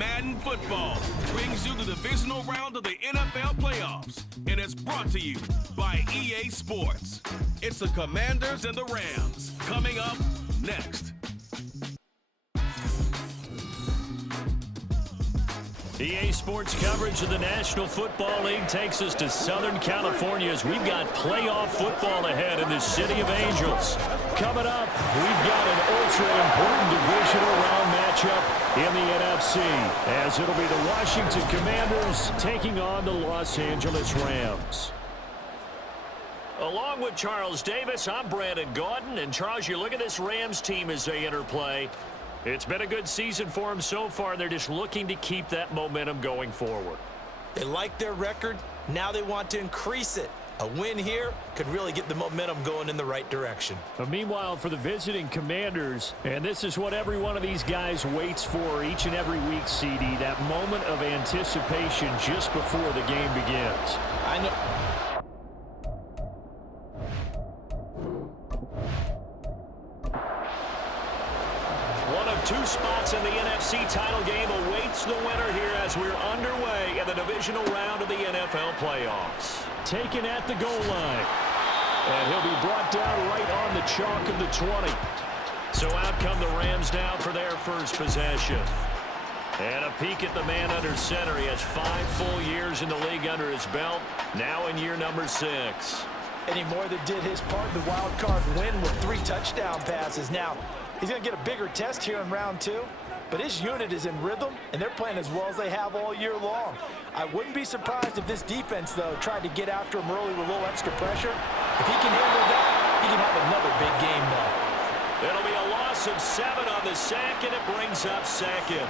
Madden football brings you the divisional round of the NFL playoffs, and it's brought to you by EA Sports. It's the Commanders and the Rams coming up next. EA Sports coverage of the National Football League takes us to Southern California as we've got playoff football ahead in the City of Angels. Coming up, we've got an ultra-important divisional round matchup in the NFC, as it'll be the Washington Commanders taking on the Los Angeles Rams. Along with Charles Davis, I'm Brandon Gaudin. And Charles, you look at this Rams team as they interplay. It's been a good season for them so far. They're just looking to keep that momentum going forward. They like their record. Now they want to increase it. A win here could really get the momentum going in the right direction. But meanwhile, for the visiting Commanders, and this is what every one of these guys waits for each and every week, CD, that moment of anticipation just before the game begins. I know. Two spots in the NFC title game awaits the winner here as we're underway in the divisional round of the NFL playoffs. Taken at the goal line. And he'll be brought down right on the chalk of the 20. So out come the Rams now for their first possession. And a peek at the man under center. He has 5 full years in the league under his belt. Now in year number 6. Eddie Moore that did his part in the wild card win with 3 touchdown passes. Now, he's going to get a bigger test here in round 2, but his unit is in rhythm, and they're playing as well as they have all year long. I wouldn't be surprised if this defense, though, tried to get after him early with a little extra pressure. If he can handle that, he can have another big game, though. It'll be a loss of 7 on the sack, and it brings up second.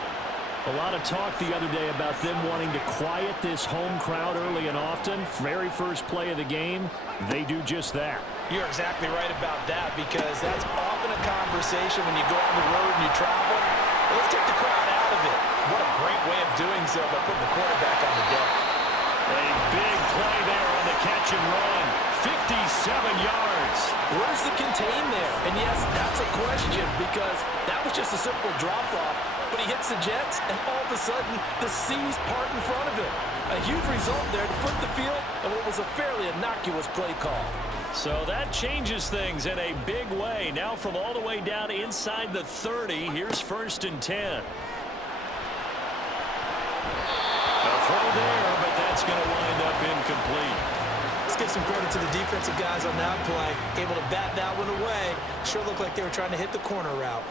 A lot of talk the other day about them wanting to quiet this home crowd early and often. Very first play of the game, they do just that. You're exactly right about that, because that's often a conversation when you go on the road and you travel. Let's take the crowd out of it. What a great way of doing so by putting the quarterback on the deck. A big play there on the catch and run. 57 yards. Where's the contain there? And yes, that's a question, because that was just a simple drop-off. But he hits the Jets, and all of a sudden, the seas part in front of him. A huge result there to flip the field and what was a fairly innocuous play call. So that changes things in a big way. Now from all the way down inside the 30, here's 1st and 10. A throw there, but that's going to wind up incomplete. Let's give some credit to the defensive guys on that play. Able to bat that one away. Sure looked like they were trying to hit the corner route.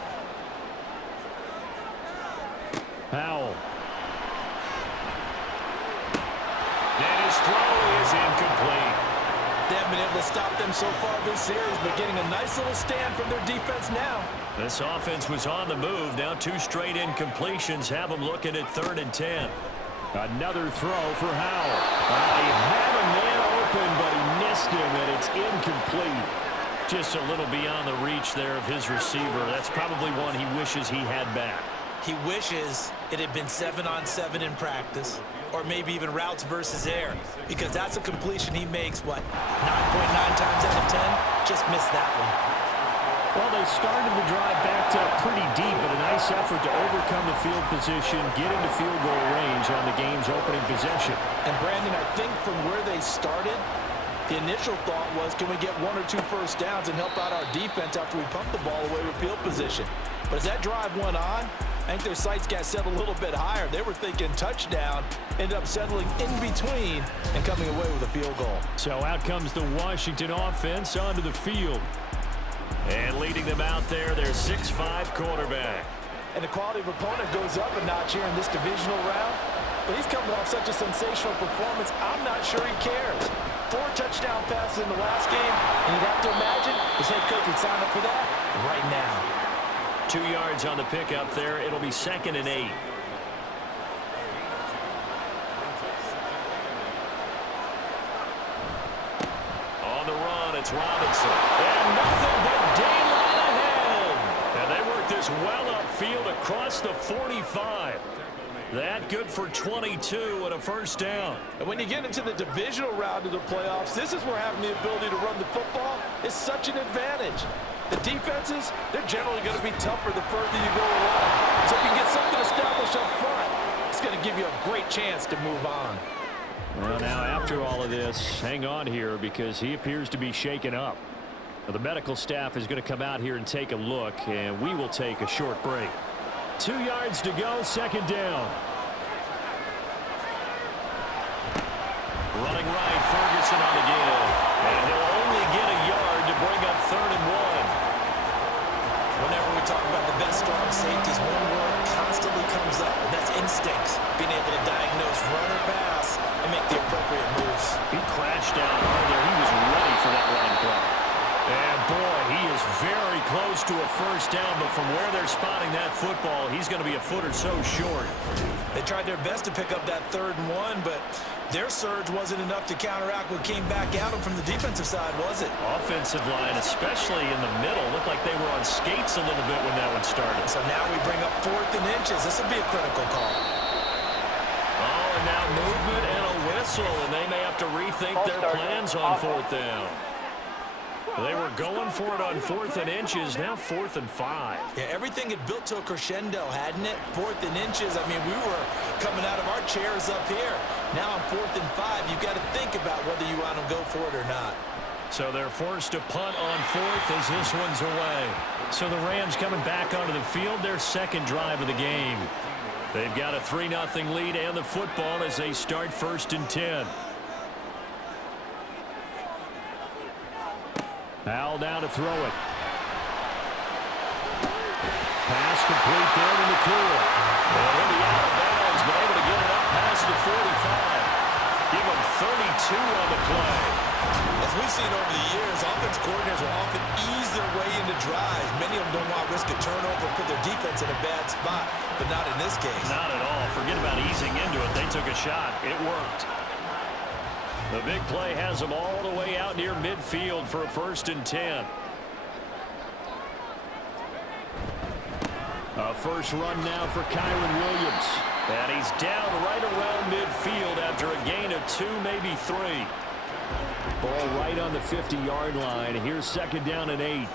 Howell. And his throw is incomplete. They haven't been able to stop them so far this series, but getting a nice little stand from their defense now. This offense was on the move. Now 2 straight incompletions have them looking at 3rd and 10. Another throw for Howell. He had a man open, but he missed him, and it's incomplete. Just a little beyond the reach there of his receiver. That's probably one he wishes he had back. He wishes it had been 7-on-7 in practice, or maybe even routes versus air, because that's a completion he makes, 9.9 times out of 10? Just missed that one. Well, they started the drive backed up pretty deep, but a nice effort to overcome the field position, get into field goal range on the game's opening possession. And Brandon, I think from where they started, the initial thought was, can we get 1 or 2 first downs and help out our defense after we pump the ball away with field position? But as that drive went on, I think their sights got set a little bit higher. They were thinking touchdown, ended up settling in between and coming away with a field goal. So out comes the Washington offense onto the field. And leading them out there, their 6'5" quarterback. And the quality of opponent goes up a notch here in this divisional round. But he's coming off such a sensational performance, I'm not sure he cares. 4 touchdown passes in the last game, and you'd have to imagine his head coach would sign up for that right now. 2 yards on the pickup there. It'll be 2nd and 8. On the run, it's Robinson. And nothing but daylight ahead. And they work this well upfield across the 45. That good for 22 and a first down. And when you get into the divisional round of the playoffs, this is where having the ability to run the football is such an advantage. The defenses, they're generally going to be tougher the further you go along. So if you can get something established up front, to give you a great chance to move on. Well, now after all of this, hang on here because he appears to be shaken up. Now, the medical staff is going to come out here and take a look, and we will take a short break. 2 yards to go, second down. Running right, Ferguson on the give. And he'll only get a yard to bring up 3rd and 1. Whenever we talk about the best strong safeties, one word constantly comes up, and that's instincts. Being able to diagnose run or pass and make the appropriate moves. He crashed down hard there. He was ready for that running play. And boy, he is very close to a first down, but from where they're spotting that football, he's going to be a foot or so short. They tried their best to pick up that 3rd and 1, but their surge wasn't enough to counteract what came back at them from the defensive side, was it? Offensive line, especially in the middle, looked like they were on skates a little bit when that one started. So now we bring up 4th and inches. This will be a critical call. Oh, and now movement and a whistle, and they may have to rethink their plans on 4th down. They were going for it on 4th and inches, now 4th and 5. Yeah, everything had built to a crescendo, hadn't it? 4th and inches, I mean, we were coming out of our chairs up here. Now on 4th and 5, you've got to think about whether you want to go for it or not. So they're forced to punt on 4th as this one's away. So the Rams coming back onto the field, their second drive of the game. They've got a 3-0 lead and the football as they start 1st and 10. Howell down to throw it. Pass complete there in the clear. And he'll be out of bounds, but able to get it up past the 45. Give him 32 on the play. As we've seen over the years, offense coordinators will often ease their way into drives. Many of them don't want to risk a turnover and put their defense in a bad spot, but not in this case. Not at all. Forget about easing into it. They took a shot. It worked. The big play has them all the way out near midfield for a 1st and 10. A first run now for Kyron Williams. And he's down right around midfield after a gain of 2, maybe 3. Ball right on the 50-yard line. Here's 2nd down and 8.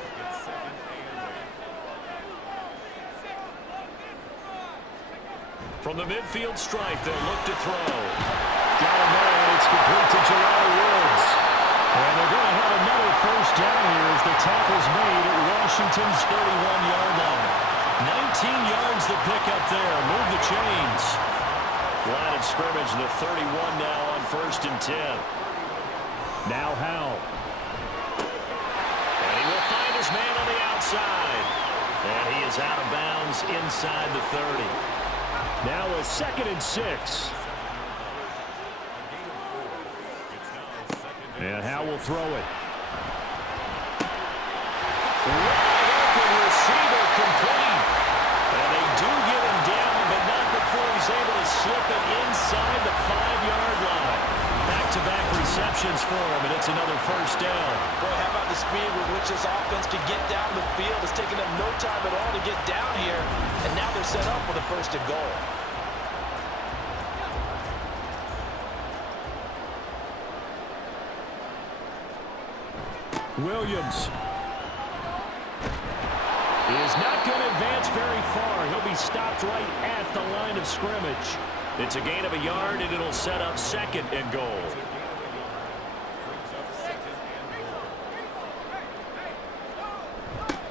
From the midfield stripe, they'll look to throw. Got a man. It's complete to Jelani Woods. And they're going to have another first down here as the tackle's made at Washington's 31-yard line. 19 yards to pick up there. Move the chains. Line of scrimmage, the 31 now on 1st and 10. Now Howell. And he will find his man on the outside. And he is out of bounds inside the 30. Now a 2nd and 6. And Howell will throw it. Wide open receiver complete. And they do get him down, but not before he's able to slip it inside the 5-yard line. Back-to-back receptions for him, and it's another first down. Boy, how about the speed with which this offense can get down the field? It's taken them no time at all to get down here, and now they're set up with a 1st and goal. Williams is not going to advance very far. He'll be stopped right at the line of scrimmage. It's a gain of a yard, and it'll set up 2nd and goal.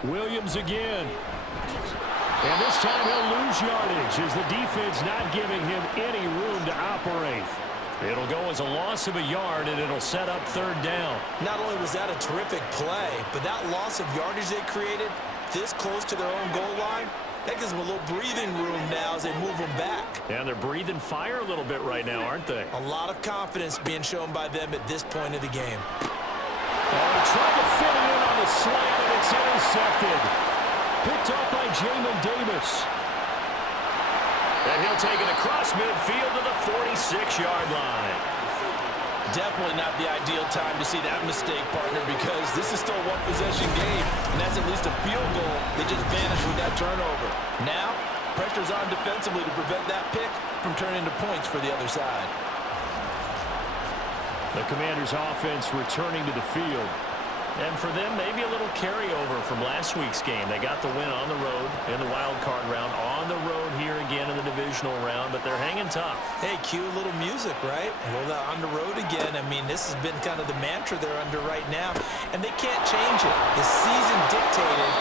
Williams again. And this time he'll lose yardage as the defense not giving him any room to operate. It'll go as a loss of a yard, and it'll set up 3rd down. Not only was that a terrific play, but that loss of yardage they created this close to their own goal line, that gives them a little breathing room now as they move them back. And they're breathing fire a little bit right now, aren't they? A lot of confidence being shown by them at this point of the game. Oh, trying to fit it in on the slant, and it's intercepted. Picked up by Jamin Davis. And he'll take it across midfield to the 46-yard line. Definitely not the ideal time to see that mistake, partner, because this is still a one-possession game, and that's at least a field goal. They just vanished with that turnover. Now, pressure's on defensively to prevent that pick from turning into points for the other side. The Commanders' offense returning to the field. And for them, maybe a little carryover from last week's game. They got the win on the road in the wild card round, on the road here again in the divisional round, but they're hanging tough. Hey, cue a little music, right? Well, they're on the road again. I mean, this has been kind of the mantra they're under right now, and they can't change it. The season dictated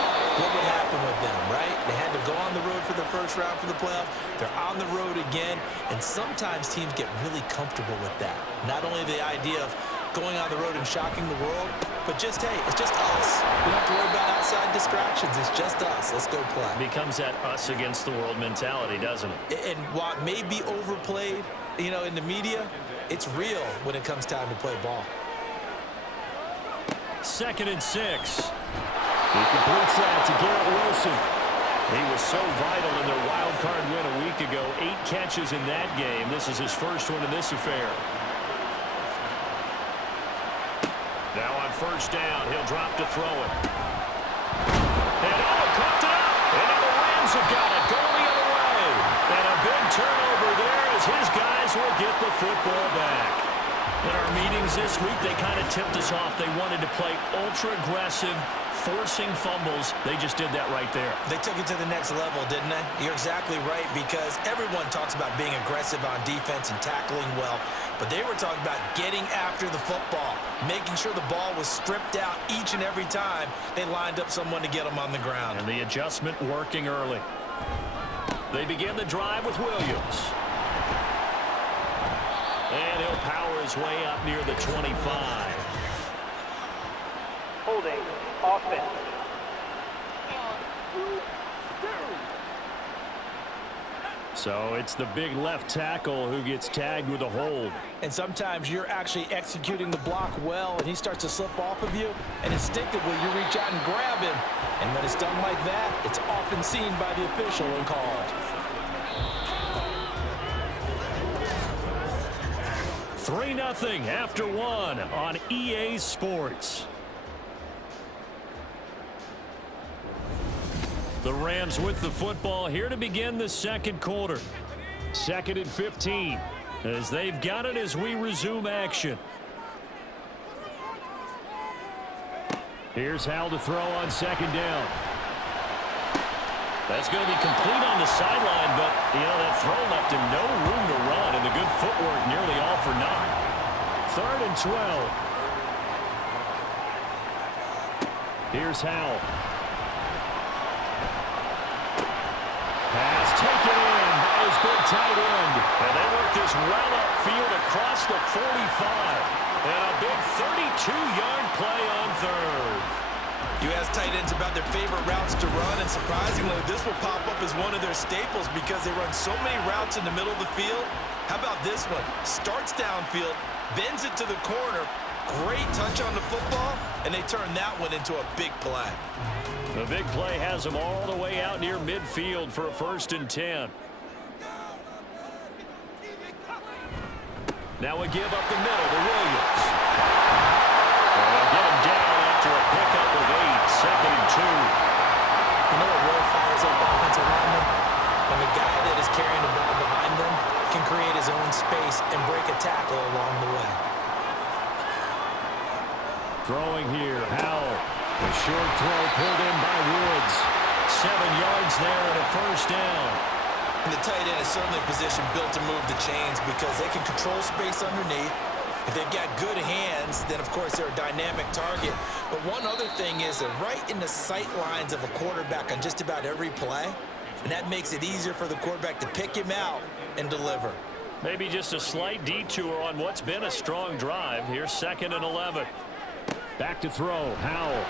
what would happen with them, right? They had to go on the road for the first round for the playoffs. They're on the road again, and sometimes teams get really comfortable with that. Not only the idea of going on the road and shocking the world, but just, hey, it's just us. We don't have to worry about outside distractions. It's just us. Let's go play. It becomes that us against the world mentality, doesn't it? And while it may be overplayed, you know, in the media, it's real when it comes time to play ball. 2nd and 6. He completes that to Garrett Wilson. He was so vital in their wild card win a week ago. 8 catches in that game. This is his first one in this affair. Now on 1st down, he'll drop to throw it. And caught it up. And now the Rams have got it. Going the other way. And a big turnover there as his guys will get the football back. In our meetings this week, they kind of tipped us off. They wanted to play ultra-aggressive, forcing fumbles. They just did that right there. They took it to the next level, didn't they? You're exactly right, because everyone talks about being aggressive on defense and tackling well, but they were talking about getting after the football, making sure the ball was stripped out each and every time they lined up someone to get them on the ground. And the adjustment working early. They begin the drive with Williams. And he'll power his way up near the 25. Holding offense. So it's the big left tackle who gets tagged with a hold. And sometimes you're actually executing the block well, and he starts to slip off of you, and instinctively you reach out and grab him. And when it's done like that, it's often seen by the official and called. 3-0 after 1 on EA Sports. The Rams with the football here to begin the 2nd quarter. 2nd and 15 as they've got it as we resume action. Here's Howell to throw on 2nd down. That's going to be complete on the sideline, but, you know, that throw left him no room to run, and the good footwork nearly all for naught. 3rd and 12. Here's Howell. Pass taken in by his big tight end. And they work this well upfield across the 45. And a big 32-yard play on 3rd. You ask tight ends about their favorite routes to run, and surprisingly, this will pop up as one of their staples because they run so many routes in the middle of the field. How about this one? Starts downfield, bends it to the corner, great touch on the football, and they turn that one into a big play. The big play has them all the way out near midfield for a 1st and 10. Now we give up the middle to Williams. And they'll get him down after a pickup of 8, 2nd and 2. You know what really fires up offensive linemen? When the guy that is carrying the ball behind them can create his own space and break a tackle along the way. Throwing here, Howell. A short throw pulled in by Woods. 7 yards there and a 1st down. And the tight end is certainly a position built to move the chains because they can control space underneath. If they've got good hands, then, of course, they're a dynamic target. But one other thing is they're right in the sight lines of a quarterback on just about every play, and that makes it easier for the quarterback to pick him out and deliver. Maybe just a slight detour on what's been a strong drive. Here's 2nd and 11. Back to throw, Howell.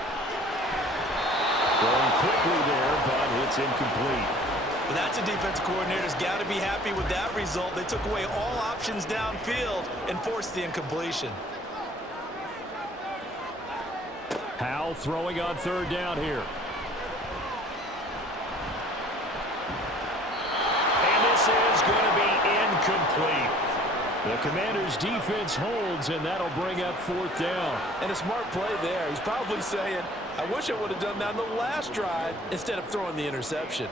Throwing quickly there, but it's incomplete. Well, that's a defense coordinator's got to be happy with that result. They took away all options downfield and forced the incompletion. Howell throwing on 3rd down here. And this is going to be incomplete. The Commanders' defense holds, and that'll bring up 4th down. And a smart play there. He's probably saying, I wish I would have done that on the last drive instead of throwing the interception.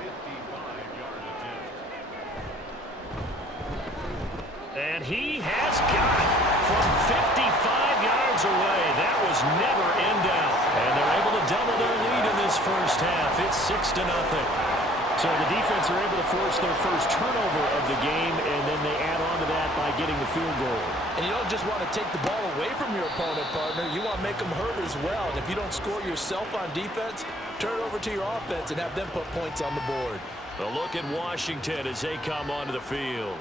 And he has got it from 55 yards away. That was never in doubt. And they're able to double their lead in this first half. It's 6-0. So the defense are able to force their first turnover of the game, and then they add on to that by getting the field goal. And you don't just want to take the ball away from your opponent, partner. You want to make them hurt as well. And if you don't score yourself on defense, turn it over to your offense and have them put points on the board. A look at Washington as they come onto the field.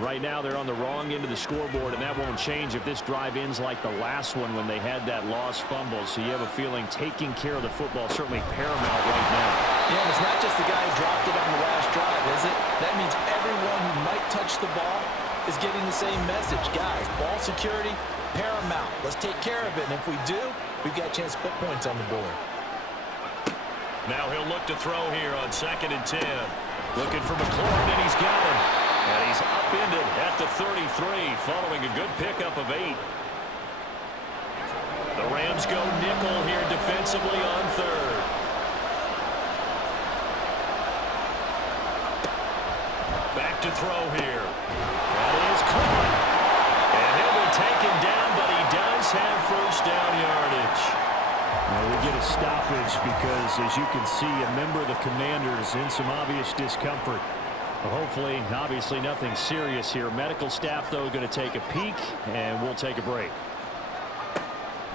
Right now they're on the wrong end of the scoreboard, and that won't change if this drive ends like the last one when they had that lost fumble. So you have a feeling taking care of the football is certainly paramount right now. Yeah, and it's not just the guy who dropped it on the last drive, is it? That means everyone who might touch the ball is getting the same message. Guys, ball security, paramount. Let's take care of it, and if we do, we've got a chance to put points on the board. Now he'll look to throw here on 2nd and 10. Looking for McLaurin, and he's got him. And he's upended at the 33 following a good pickup of 8. The Rams go nickel here defensively on 3rd. Back to throw here. That is caught. And he'll be taken down, but he does have first down yardage. Now we get a stoppage because, as you can see, a member of the Commanders in some obvious discomfort. Hopefully, obviously nothing serious here. Medical staff, though, going to take a peek, and we'll take a break.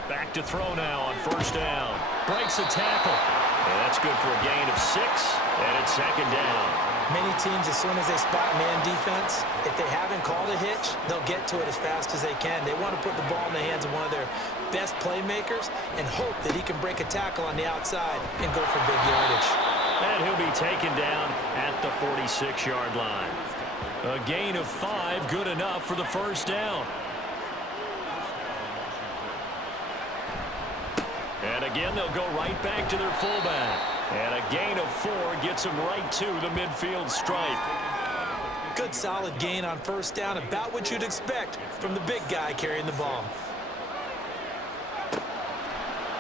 Back to throw now on 1st down. Breaks a tackle. And that's good for a gain of 6, and it's 2nd down. Many teams, as soon as they spot man defense, if they haven't called a hitch, they'll get to it as fast as they can. They want to put the ball in the hands of one of their best playmakers and hope that he can break a tackle on the outside and go for big yardage. And he'll be taken down at the 46-yard line. A gain of 5, good enough for the 1st down. And again, they'll go right back to their fullback. And a gain of 4 gets them right to the midfield stripe. Good solid gain on 1st down, about what you'd expect from the big guy carrying the ball.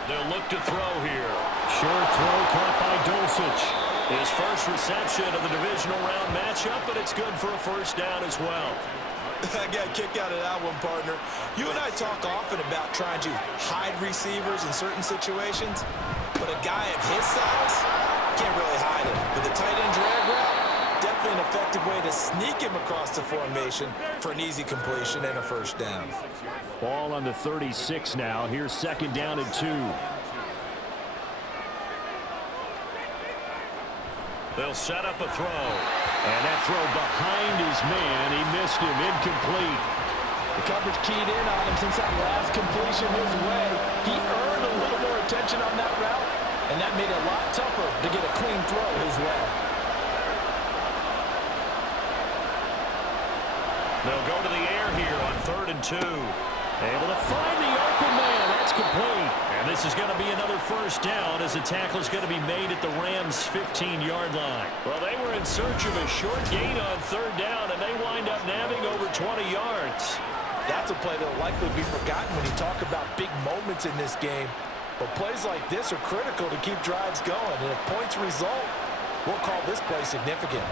They'll look to throw here. Short throw caught by Dulcich. His first reception of the divisional round matchup, but it's good for a 1st down as well. I got a kick out of that one, partner. You and I talk often about trying to hide receivers in certain situations, but a guy of his size can't really hide him. With a tight end drag route, definitely an effective way to sneak him across the formation for an easy completion and a 1st down. Ball on the 36 now. Here's 2nd down and 2. They'll set up a throw. And that throw behind his man. He missed him. Incomplete. The coverage keyed in on him since that last completion his way. He earned a little more attention on that route, and that made it a lot tougher to get a clean throw his way. They'll go to the air here on 3rd and 2. Able to find the open man. That's complete. And this is going to be another 1st down as the tackle is going to be made at the Rams' 15-yard line. Well, they were in search of a short gain on 3rd down, and they wind up nabbing over 20 yards. That's a play that will likely be forgotten when you talk about big moments in this game. But plays like this are critical to keep drives going. And if points result, we'll call this play significant.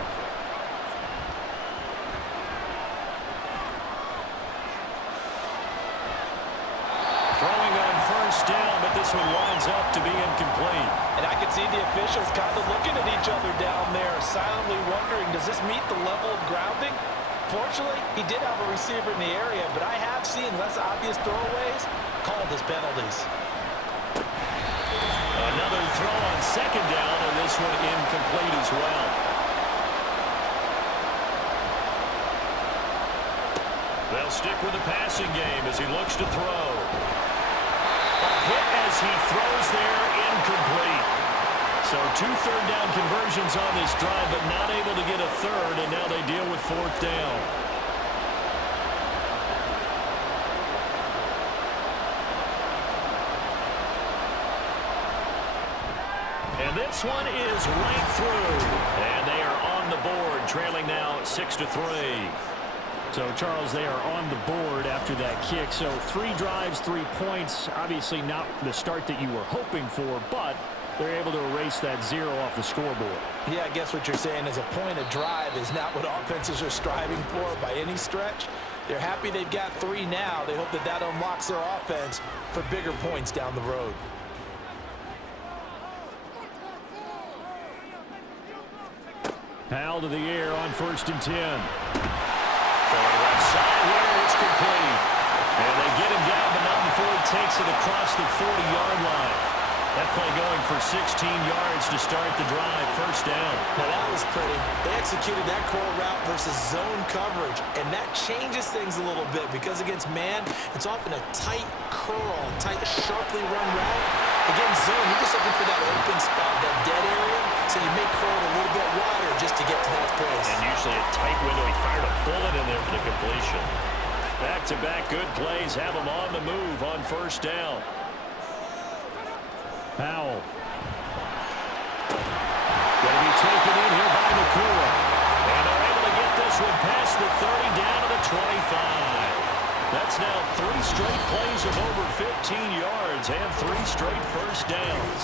Throwing on 1st down, but this one winds up to be incomplete. And I can see the officials kind of looking at each other down there, silently wondering, does this meet the level of grounding? Fortunately, he did have a receiver in the area, but I have seen less obvious throwaways called as penalties. Another throw on 2nd down, and this one incomplete as well. They'll stick with the passing game as he looks to throw. A hit as he throws there, incomplete. So 2 third down conversions on this drive, but not able to get a 3rd, and now they deal with 4th down. And this one is right through. And they are on the board, trailing now 6-3. So, Charles, they are on the board after that kick. So 3 drives, 3 points. Obviously not the start that you were hoping for, but they're able to erase that 0 off the scoreboard. Yeah, I guess what you're saying is a point of drive is not what offenses are striving for by any stretch. They're happy they've got 3 now. They hope that that unlocks their offense for bigger points down the road. Howell to the air on 1st and 10. Throwing left side here, and it's complete. And they get him down, but not before he takes it across the 40-yard line. That play going for 16 yards to start the drive. 1st down. Now that was pretty. They executed that curl route versus zone coverage, and that changes things a little bit because against man, it's often a tight curl, tight, sharply run route. Against zone, you're just looking for that open spot, that dead area, so you make curl a little bit wider just to get to that place. And usually a tight window. He fired a bullet in there for the completion. Back-to-back good plays have him on the move on 1st down. Howell. Going to be taken in here by Nakua. And they're able to get this one past the 30 down to the 25. That's now 3 straight plays of over 15 yards and 3 straight 1st downs.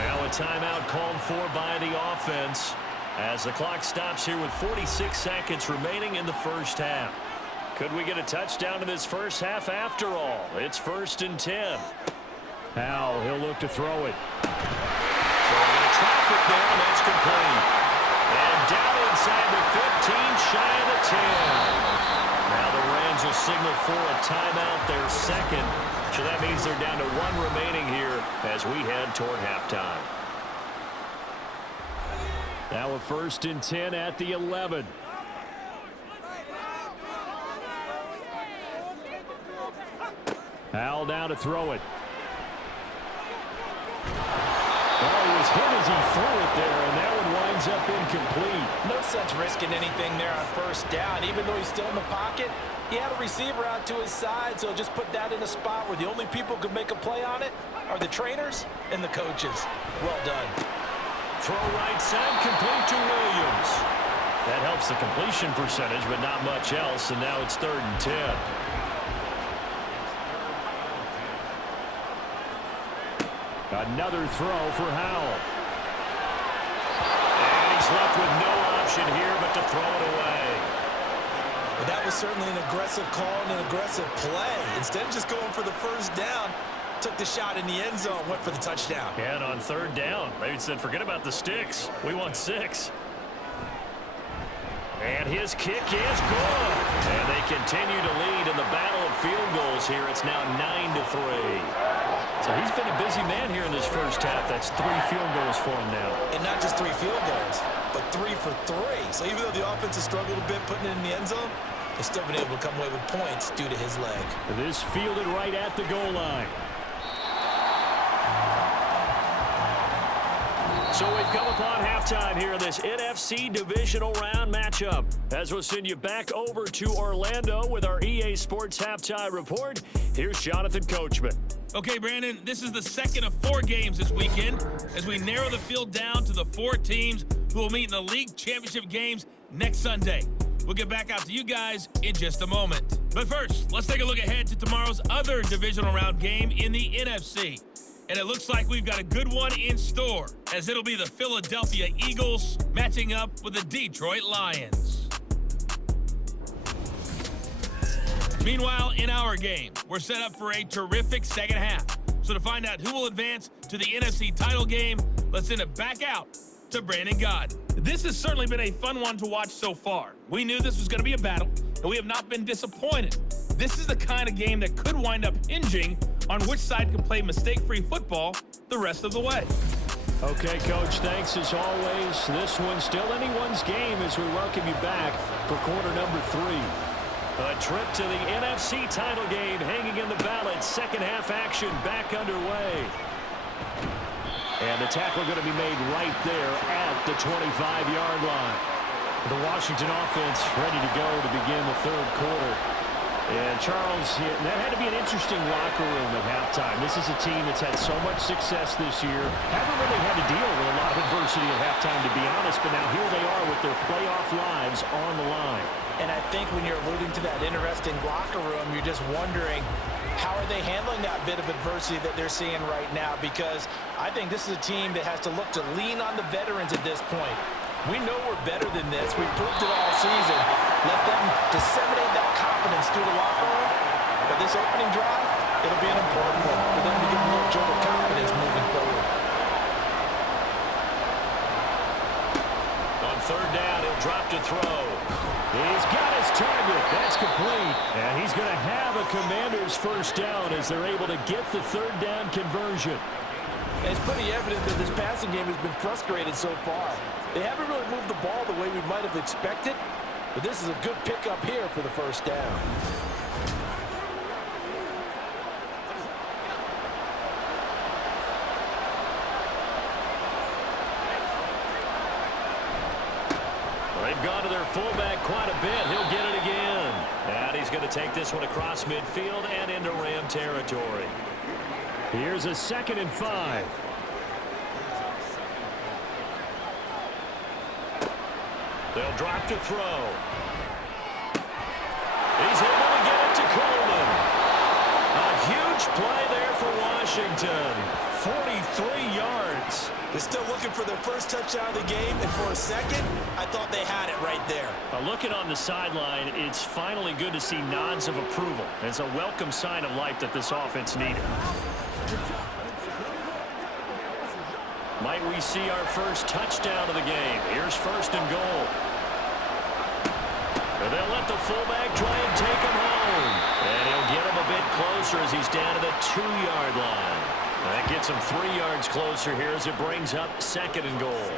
Now a timeout called for by the offense as the clock stops here with 46 seconds remaining in the 1st half. Could we get a touchdown in this 1st half after all? It's 1st and 10. Howell, he'll look to throw it. Throwing into traffic there, and that's complete. And down inside the 15, shy of the 10. Now the Rams will signal for a timeout, their 2nd. So that means they're down to 1 remaining here as we head toward halftime. Now a 1st and 10 at the 11. Howell down to throw it. Well, he was hit as he threw it there, and that one winds up incomplete. No sense risking anything there on 1st down. Even though he's still in the pocket, he had a receiver out to his side, so just put that in a spot where the only people who could make a play on it are the trainers and the coaches. Well done. Throw right side, complete to Williams. That helps the completion percentage, but not much else, and now it's 3rd and 10. Another throw for Howell. And he's left with no option here but to throw it away. Well, that was certainly an aggressive call and an aggressive play. Instead of just going for the 1st down, took the shot in the end zone, went for the touchdown. And on 3rd down, they said, forget about the sticks. We want 6. And his kick is good. And they continue to lead in the battle of field goals here. It's now 9-3. So he's been a busy man here in this 1st half. That's 3 field goals for him now. And not just 3 field goals, but 3 for 3. So even though the offense has struggled a bit putting it in the end zone, they've still been able to come away with points due to his leg. This fielded right at the goal line. So we've come upon halftime here in this NFC Divisional Round matchup. As we'll send you back over to Orlando with our EA Sports Halftime Report, here's Jonathan Coachman. Okay, Brandon, this is the 2nd of 4 games this weekend as we narrow the field down to the 4 teams who will meet in the league championship games next Sunday. We'll get back out to you guys in just a moment. But first, let's take a look ahead to tomorrow's other divisional round game in the NFC. And it looks like we've got a good one in store, as it'll be the Philadelphia Eagles matching up with the Detroit Lions. Meanwhile, in our game, we're set up for a terrific 2nd half. So to find out who will advance to the NFC title game, let's send it back out to Brandon Godden. This has certainly been a fun one to watch so far. We knew this was going to be a battle, and we have not been disappointed. This is the kind of game that could wind up hinging on which side can play mistake-free football the rest of the way. Okay, Coach, thanks as always. This one's still anyone's game as we welcome you back for quarter number 3. A trip to the NFC title game hanging in the balance. 2nd half action back underway. And the tackle going to be made right there at the 25-yard line. The Washington offense ready to go to begin the 3rd quarter. And Charles, that had to be an interesting locker room at halftime. This is a team that's had so much success this year. Haven't really had to deal with a lot of adversity at halftime, to be honest, but now here they are with their playoff lives on the line. And I think when you're alluding to that interesting locker room, you're just wondering, how are they handling that bit of adversity that they're seeing right now? Because I think this is a team that has to look to lean on the veterans at this point. We know we're better than this. We've proved it all season. Let them disseminate that confidence through the locker room. But this opening drive, it'll be an important one for them to give a little jolt of confidence moving forward. On third down. He'll drop to throw. He's got his target. That's complete. And he's going to have a Commanders first down as they're able to get the third down conversion. And it's pretty evident that this passing game has been frustrated so far. They haven't really moved the ball the way we might have expected, but this is a good pickup here for the first down. They've gone to their fullback quite a bit. He'll get it again. And he's going to take this one across midfield and into Ram territory. Here's a 2nd and 5. They'll drop to throw. He's able to get it to Coleman. A huge play there for Washington. 43 yards. They're still looking for their first touchdown of the game, and for a second, I thought they had it right there. Looking on the sideline, it's finally good to see nods of approval. It's a welcome sign of life that this offense needed. Might we see our first touchdown of the game? Here's 1st and goal. And they'll let the fullback try and take him home. And he'll get him a bit closer as he's down to the 2-yard line. That gets him 3 yards closer here as it brings up 2nd and goal.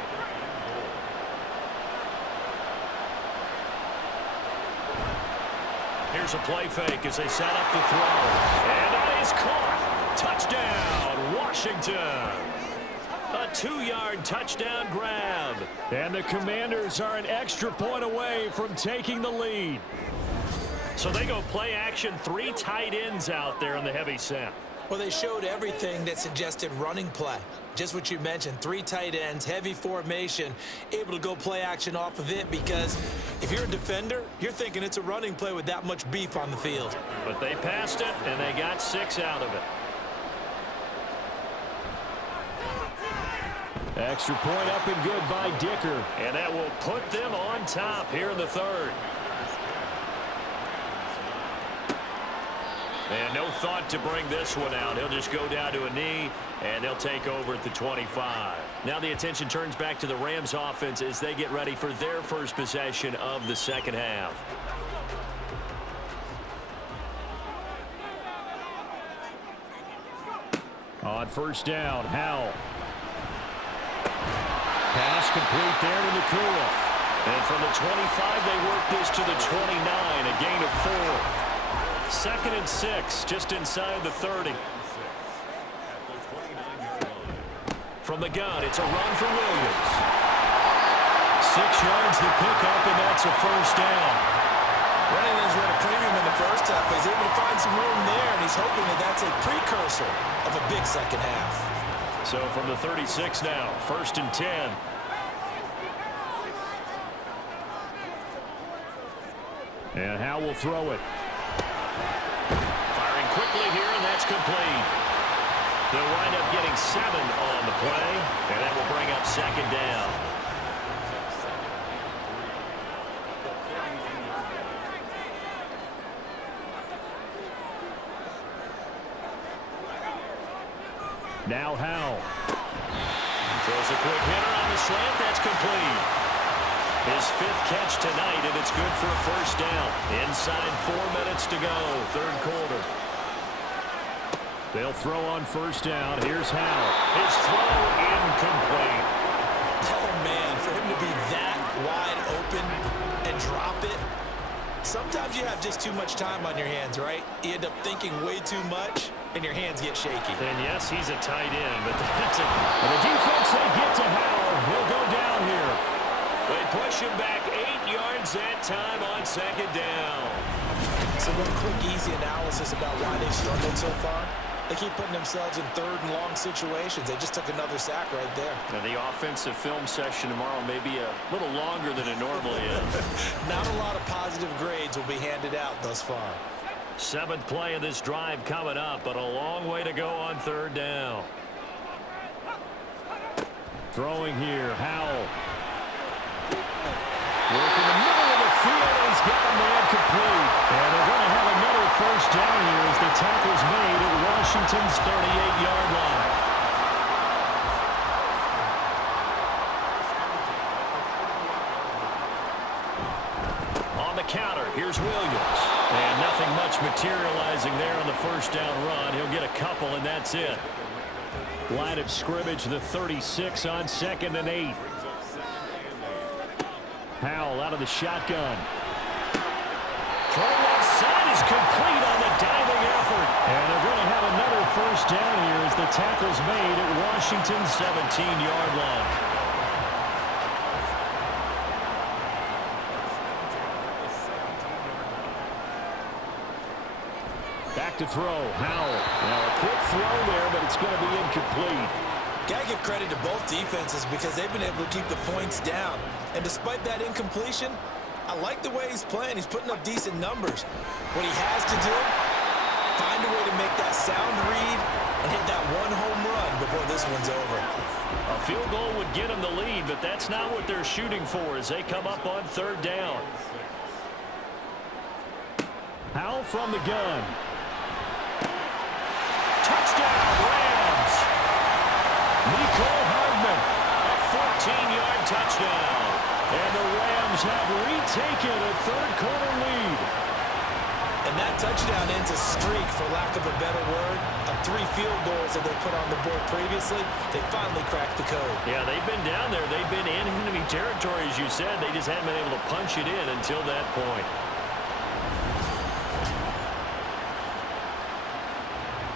Here's a play fake as they set up the throw. And that is caught. Touchdown, Washington. A 2-yard touchdown grab. And the Commanders are an extra point away from taking the lead. So they go play action, 3 tight ends out there in the heavy set. Well, they showed everything that suggested running play. Just what you mentioned, 3 tight ends, heavy formation, able to go play action off of it because if you're a defender, you're thinking it's a running play with that much beef on the field. But they passed it, and they got 6 out of it. Extra point up and good by Dicker. And that will put them on top here in the 3rd. And no thought to bring this one out. He'll just go down to a knee, and they'll take over at the 25. Now the attention turns back to the Rams offense as they get ready for their first possession of the 2nd half. On 1st down, Howell. Pass complete there to Nakua. And from the 25, they work this to the 29, a gain of 4. 2nd and 6, just inside the 30. From the gun, it's a run for Williams. 6 yards to pick up, and that's a first down. Running is at a premium in the first half, but he's able to find some room there, and he's hoping that that's a precursor of a big second half. So from the 36 now, 1st and 10. And Howell will throw it. Firing quickly here, and that's complete. They'll wind up getting 7 on the play, and that will bring up 2nd down. Now Howell. Throws a quick hitter on the slant. That's complete. His 5th catch tonight, and it's good for a first down. Inside 4 minutes to go, 3rd quarter. They'll throw on 1st down. Here's Howell. His throw incomplete. Oh, man, for him to be that wide open and drop it. Sometimes you have just too much time on your hands, right? You end up thinking way too much, and your hands get shaky. And yes, he's a tight end, but that's it. The defense, they get to Howell. He'll go down here. They push him back 8 yards that time on 2nd down. So one quick, easy analysis about why they've struggled so far. They keep putting themselves in 3rd and long situations. They just took another sack right there. Now, the offensive film session tomorrow may be a little longer than it normally is. Not a lot of positive grades will be handed out thus far. 7th play of this drive coming up, but a long way to go on 3rd down. Throwing here, Howell. Working the middle of the field, and he's got a man complete. And they're going to have another first down here as the tackle's made at Washington's 38-yard line. counter. Here's Williams. And nothing much materializing there on the first down run. He'll get a couple, and that's it. Line of scrimmage, the 36 on 2nd and 8. Howell out of the shotgun. Throw left side is complete on the diving effort. And they're going to have another first down here as the tackle's made at Washington's 17-yard line. Back to throw, Howell. Now a quick throw there, but it's going to be incomplete. Got to give credit to both defenses because they've been able to keep the points down. And despite that incompletion, I like the way he's playing. He's putting up decent numbers. What he has to do, find a way to make that sound read and hit that one home run before this one's over. A field goal would get him the lead, but that's not what they're shooting for as they come up on 3rd down. Howell from the gun. Touchdown, Rams! Nicole Hardman, a 14-yard touchdown. And the Rams have retaken a 3rd-quarter lead. And that touchdown ends a streak, for lack of a better word, of 3 field goals that they put on the board previously. They finally cracked the code. Yeah, they've been down there. They've been in enemy territory, as you said. They just haven't been able to punch it in until that point.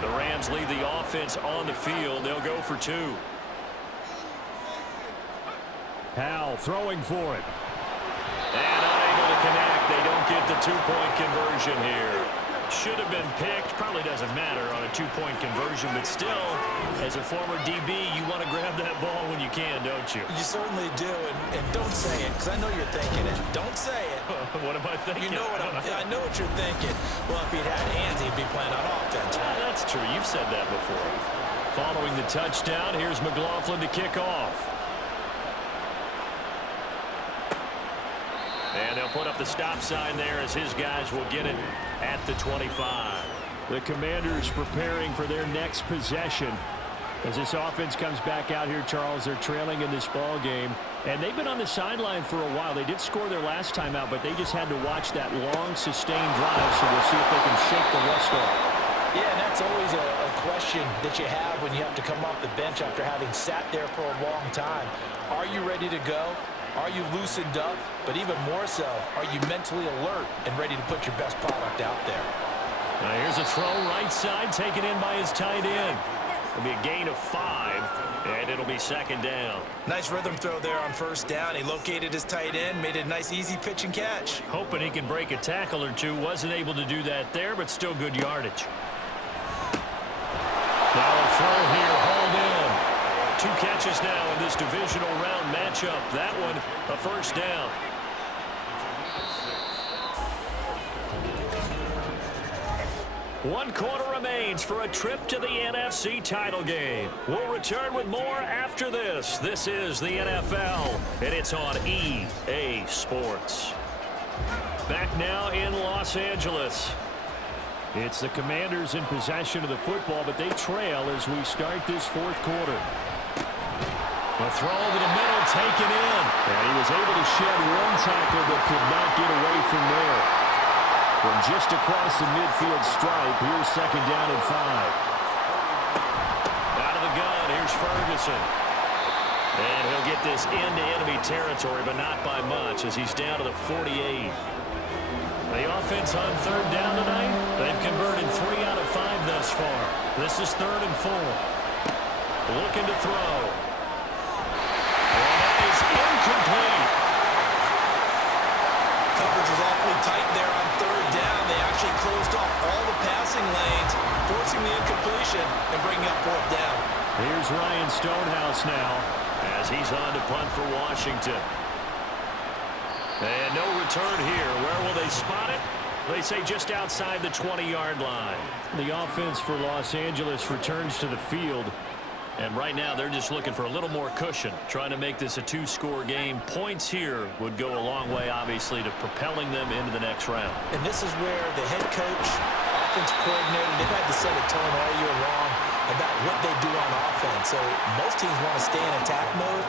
The Rams leave the offense on the field. They'll go for 2. Howell throwing for it. And unable to connect. They don't get the 2-point conversion here. Should have been picked. Probably doesn't matter on a 2-point conversion, but still, as a former DB, you want to grab that ball when you can, don't you? You certainly do, and don't say it, because I know you're thinking it. Don't say it. What am I thinking? You know what I know what you're thinking. Well, if he'd had hands, he'd be playing on offense. Yeah, that's true. You've said that before. Following the touchdown, here's McLaughlin to kick off. And they'll put up the stop sign there as his guys will get it at the 25. The Commanders preparing for their next possession. As this offense comes back out here, Charles, they're trailing in this ball game. And they've been on the sideline for a while. They did score their last time out, but they just had to watch that long, sustained drive, so we'll see if they can shake the rust off. Yeah, and that's always a question that you have when you have to come off the bench after having sat there for a long time. Are you ready to go? Are you loosened up? But even more so, are you mentally alert and ready to put your best product out there? Now here's a throw right side, taken in by his tight end. It'll be a gain of 5, and it'll be 2nd down. Nice rhythm throw there on 1st down. He located his tight end, made it a nice, easy pitch and catch. Hoping he can break a tackle or two. Wasn't able to do that there, but still good yardage. Now a throw here, hauled in. 2 catches now in this divisional round matchup. That one, a 1st down. One quarter remains for a trip to the NFC title game. We'll return with more after this. This is the NFL, and it's on EA Sports. Back now in Los Angeles. It's the Commanders in possession of the football, but they trail as we start this 4th quarter. A throw to the middle, taken in. And he was able to shed 1 tackle, but could not get away from there. From just across the midfield stripe, here's 2nd down and 5. Out of the gun, here's Ferguson. And he'll get this into enemy territory, but not by much, as he's down to the 48. The offense on 3rd down tonight, they've converted 3 out of 5 thus far. This is 3rd and 4. Looking to throw. And that is incomplete. Coverage was awfully tight there on 3rd down. They actually closed off all the passing lanes, forcing the incompletion and bringing up 4th down. Here's Ryan Stonehouse now as he's on to punt for Washington. And no return here. Where will they spot it? They say just outside the 20-yard line. The offense for Los Angeles returns to the field. And right now, they're just looking for a little more cushion, trying to make this a 2-score game. Points here would go a long way, obviously, to propelling them into the next round. And this is where the head coach, offensive coordinator, they've had to set a tone all year long about what they do on offense. So most teams want to stay in attack mode,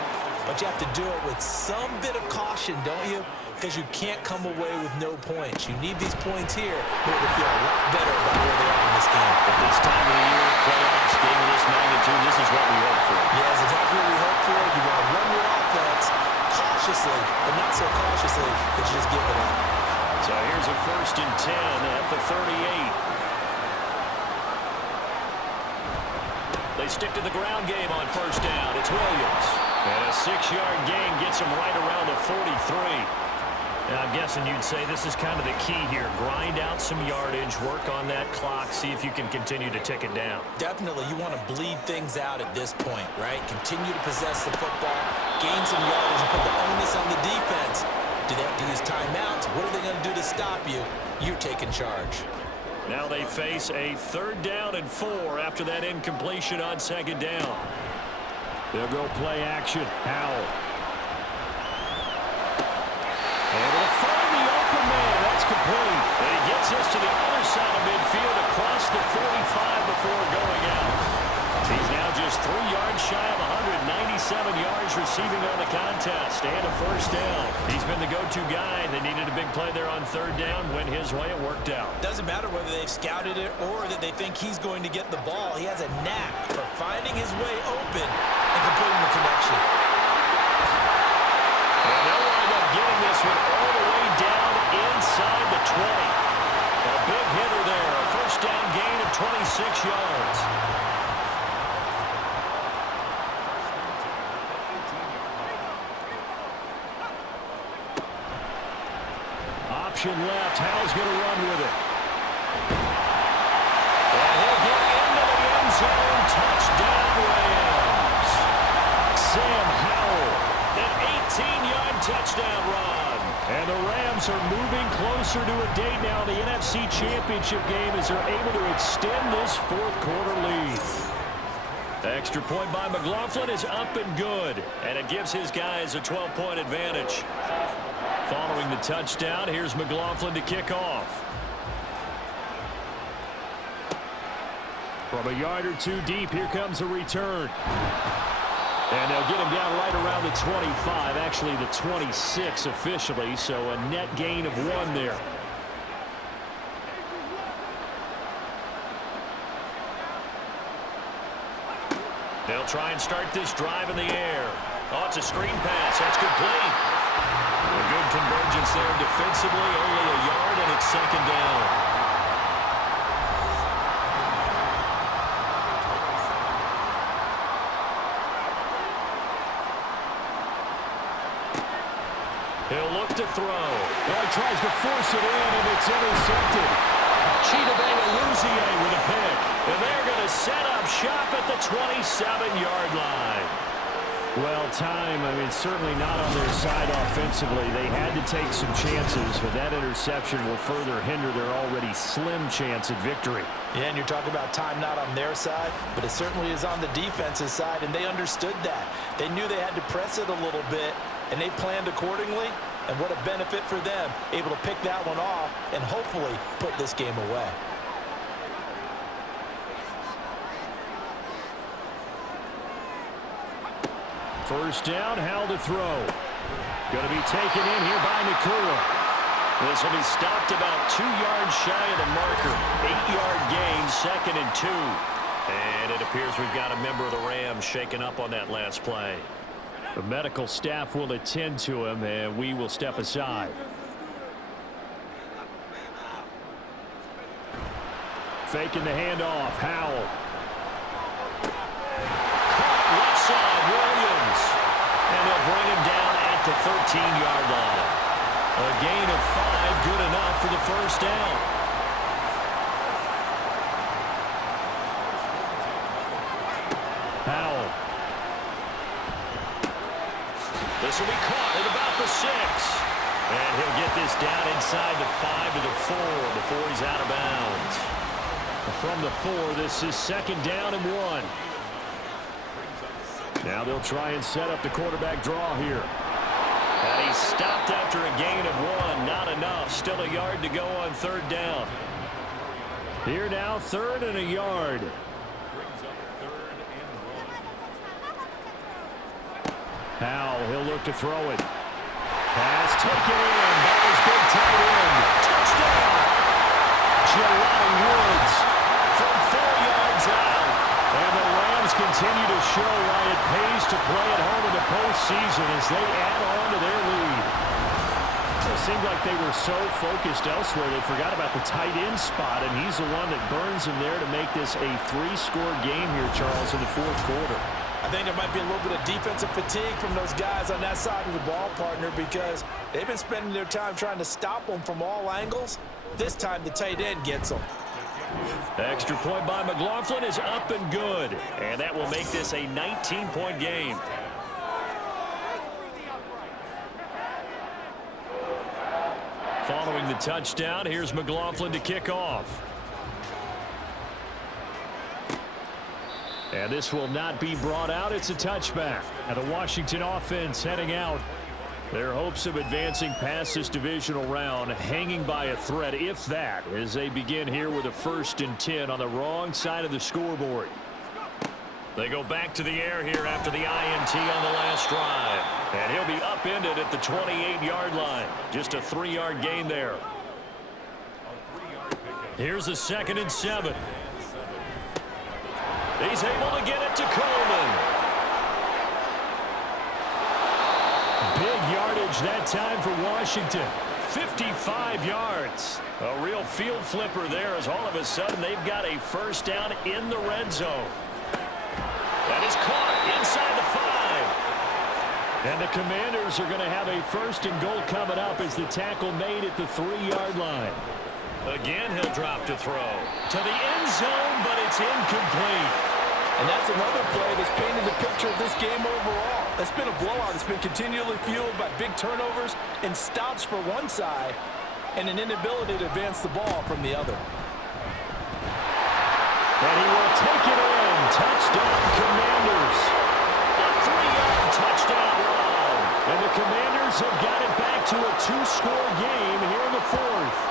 but you have to do it with some bit of caution, don't you? because you can't come away with no points. You need these points here in order to feel a lot better about where they are in this game. At this time of the year, playoffs, game of this magnitude, this is what we hope for. Yeah, it's exactly what we hope for. You want to run your offense cautiously, but not so cautiously that you just give it up. So here's a 1st and 10 at the 38. They stick to the ground game on 1st down. It's Williams. And a 6-yard gain gets him right around the 43. And I'm guessing you'd say this is kind of the key here. Grind out some yardage, work on that clock, see if you can continue to tick it down. Definitely, you want to bleed things out at this point, right? Continue to possess the football, gain some yardage, and put the onus on the defense. Do they have to use timeouts? What are they going to do to stop you? You're taking charge. Now they face a 3rd down and 4 after that incompletion on 2nd down. They'll go play action. Howell. Able to find the open man. That's complete. And he gets us to the other side of midfield across the 45 before going out. He's now just 3 yards shy of 197 yards receiving on the contest and a 1st down. He's been the go-to guy. They needed a big play there on 3rd down. Went his way. It worked out. Doesn't matter whether they've scouted it or that they think he's going to get the ball. He has a knack for finding his way open and completing the connection. And they'll wind up getting this one all the way down inside the 20. A big hitter there. A 1st down gain of 26 yards. Option left. Howell's going to run with it. And he'll get into the end zone. Touchdown, Rams. Sam Howell, an 18-yard touchdown run. And the Rams are moving closer to a date now in the NFC Championship game as they're able to extend this 4th quarter lead. The extra point by McLaughlin is up and good, and it gives his guys a 12-point advantage. Following the touchdown, here's McLaughlin to kick off. From a yard or 2 deep, here comes a return. And they'll get him down right around the 25, actually the 26 officially, so a net gain of 1 there. They'll try and start this drive in the air. Oh, it's a screen pass. That's complete. A good convergence there defensively, only a yard, and it's 2nd down. He'll look to throw. Well, he tries to force it in, and it's intercepted. Chidobe-Awuzie with a pick. And they're going to set up shop at the 27-yard line. Well, time, I mean, certainly not on their side offensively. They had to take some chances, but that interception will further hinder their already slim chance at victory. Yeah, and you're talking about time not on their side, but it certainly is on the defense's side, and they understood that. They knew they had to press it a little bit, and they planned accordingly, and what a benefit for them, able to pick that one off and hopefully put this game away. First down, Howell to throw. Going to be taken in here by Nakua. This will be stopped about 2 yards shy of the marker. 8-yard gain, 2nd and 2. And it appears we've got a member of the Rams shaken up on that last play. The medical staff will attend to him, and we will step aside. Faking the handoff, Howell. Caught left side, Williams. And they'll bring him down at the 13-yard line. A gain of 5, good enough for the 1st down. Howell. This will be caught at about the 6. And he'll get this down inside the 5 to the 4 before he's out of bounds. From the 4, this is 2nd down and 1. Now they'll try and set up the quarterback draw here. And he's stopped after a gain of 1. Not enough. Still a yard to go on 3rd down. Here now, 3rd and a yard. Howell, he'll look to throw it. Pass taken in. tight end. Touchdown! Jelani Woods from 4 yards out. And the Rams continue to show why it pays to play at home in the postseason as they add on to their lead. It seemed like they were so focused elsewhere they forgot about the tight end spot, and he's the one that burns him there to make this a 3-score game here, Charles, in the fourth quarter. I think there might be a little bit of defensive fatigue from those guys on that side of the ball, partner, because they've been spending their time trying to stop them from all angles. This time the tight end gets them. Extra point by McLaughlin is up and good, and that will make this a 19-point game. Following the touchdown, here's McLaughlin to kick off. And this will not be brought out. It's a touchback. And the Washington offense heading out. Their hopes of advancing past this divisional round hanging by a thread, if that, as they begin here with a 1st and 10 on the wrong side of the scoreboard. They go back to the air here after the INT on the last drive. And he'll be upended at the 28-yard line. Just a 3-yard gain there. Here's a 2nd and 7. He's able to get it to Coleman. Big yardage that time for Washington. 55 yards. A real field flipper there as all of a sudden they've got a 1st down in the red zone. That is caught inside the 5. And the Commanders are going to have a 1st and goal coming up as the tackle made at the 3-yard line. Again, he'll drop to throw. To the end zone, but it's incomplete. And that's another play that's painted the picture of this game overall. That's been a blowout. It's been continually fueled by big turnovers and stops for one side and an inability to advance the ball from the other. And he will take it in. Touchdown, Commanders. A 3-yard touchdown run. And the Commanders have got it back to a 2-score game here in the 4th.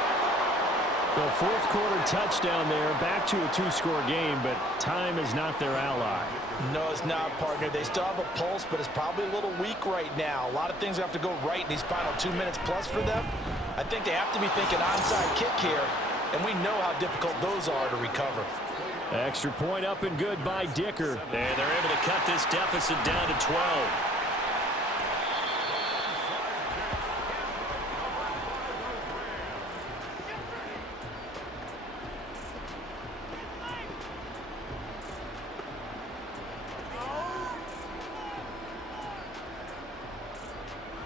The fourth quarter touchdown there, back to a 2-score game, but time is not their ally. No, it's not, partner. They still have a pulse, but it's probably a little weak right now. A lot of things have to go right in these final 2 minutes plus for them. I think they have to be thinking onside kick here, and we know how difficult those are to recover. Extra point up and good by Dicker. And they're able to cut this deficit down to 12.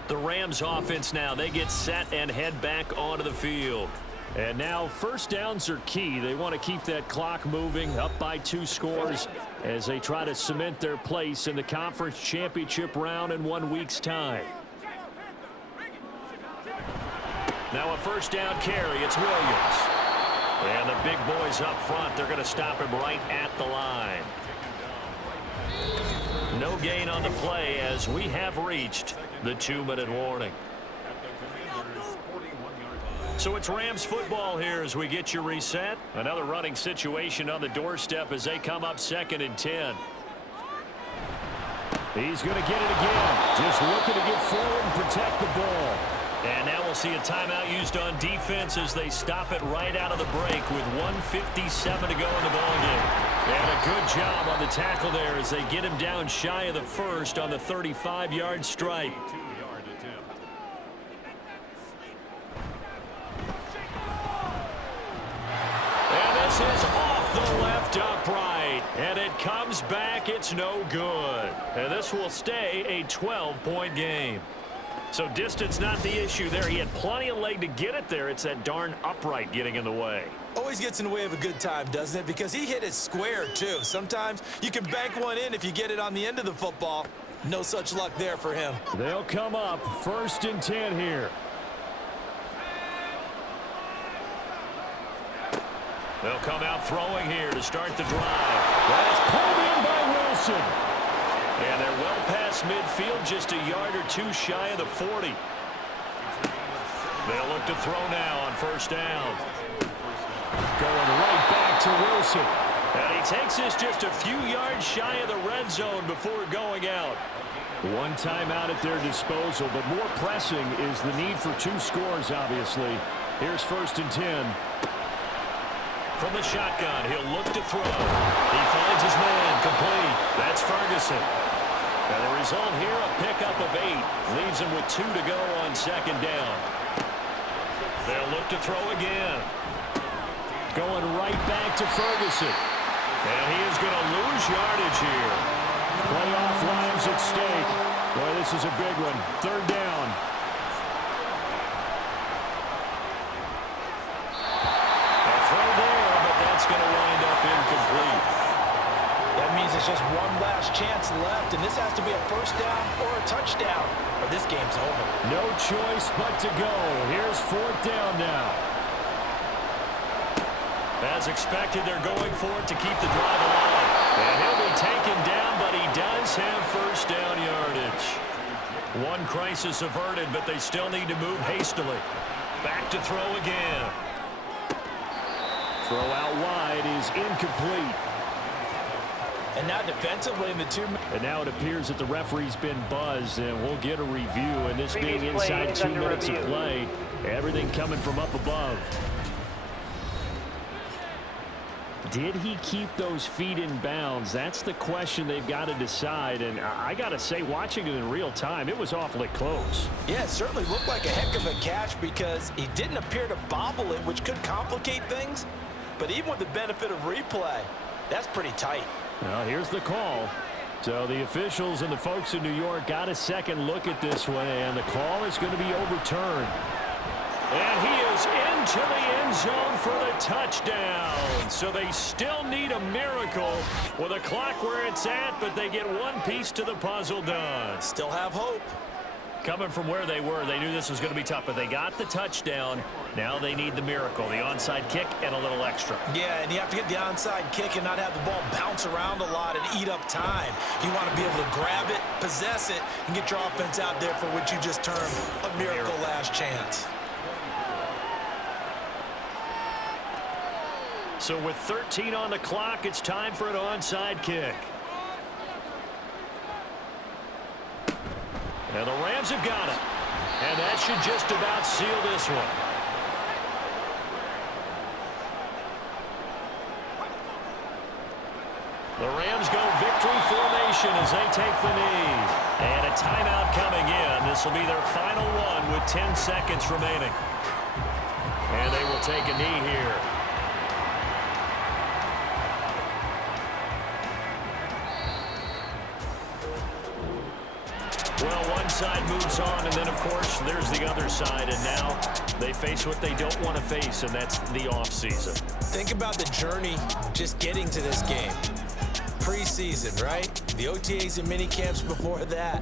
The Rams offense now, they get set and head back onto the field. And now 1st downs are key. They want to keep that clock moving up by 2 scores as they try to cement their place in the conference championship round in 1 week's time. Now a 1st down carry. It's Williams. And the big boys up front, they're going to stop him right at the line. No gain on the play as we have reached the 2-minute warning. So it's Rams football here as we get you reset. Another running situation on the doorstep as they come up 2nd and 10. He's going to get it again. Just looking to get forward and protect the ball. And now we'll see a timeout used on defense as they stop it right out of the break with 1:57 to go in the ballgame. And a good job on the tackle there as they get him down shy of the 1st on the 35-yard stripe. And this is off the left upright. And it comes back. It's no good. And this will stay a 12-point game. So distance not the issue there. He had plenty of leg to get it there. It's that darn upright getting in the way. Always gets in the way of a good time, doesn't it? Because he hit it square, too. Sometimes you can bank one in if you get it on the end of the football. No such luck there for him. They'll come up 1st and 10 here. They'll come out throwing here to start the drive. That's pulled in by Wilson. And they're well past midfield, just a yard or 2 shy of the 40. They'll look to throw now on 1st down. Going right back to Wilson. And he takes this just a few yards shy of the red zone before going out. One timeout at their disposal, but more pressing is the need for 2 scores, obviously. Here's 1st and 10. From the shotgun, he'll look to throw. He finds his man, complete. That's Ferguson. And the result here, a pickup of 8. Leaves him with 2 to go on 2nd down. They'll look to throw again. Going right back to Ferguson. And he is going to lose yardage here. Playoff lives at stake. Boy, this is a big one. 3rd down. A throw there, but that's going to wind up incomplete. That means it's just one last chance left, and this has to be a 1st down or a touchdown, or this game's over. No choice but to go. Here's 4th down now. As expected, they're going for it to keep the drive alive. And he'll be taken down, but he does have 1st down yardage. One crisis averted, but they still need to move hastily. Back to throw again. Throw out wide is incomplete. And now defensively in the 2. And now it appears that the referee's been buzzed, and we'll get a review. And this being inside 2 minutes of play, everything coming from up above. Did he keep those feet in bounds? That's the question they've got to decide. And I got to say, watching it in real time, it was awfully close. Yeah, it certainly looked like a heck of a catch because he didn't appear to bobble it, which could complicate things. But even with the benefit of replay, that's pretty tight. Well, here's the call. So the officials and the folks in New York got a second look at this one, and the call is going to be overturned. And he is into the end zone for the touchdown. So they still need a miracle with a clock where it's at, but they get one piece to the puzzle done. Still have hope. Coming from where they were, they knew this was going to be tough, but they got the touchdown. Now they need the miracle, the onside kick and a little extra. Yeah, and you have to get the onside kick and not have the ball bounce around a lot and eat up time. You want to be able to grab it, possess it, and get your offense out there for what you just termed a miracle last chance. So with 13 on the clock, it's time for an onside kick. And the Rams have got it. And that should just about seal this one. The Rams go victory formation as they take the knee. And a timeout coming in. This will be their final one with 10 seconds remaining. And they will take a knee here. Well, one side moves on, and then, of course, there's the other side, and now they face what they don't want to face, and that's the offseason. Think about the journey just getting to this game. Preseason, right? The OTAs and mini camps before that.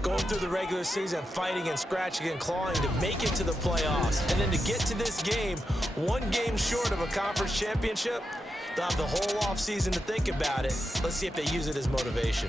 Going through the regular season, fighting and scratching and clawing to make it to the playoffs. And then to get to this game, one game short of a conference championship, they'll have the whole offseason to think about it. Let's see if they use it as motivation.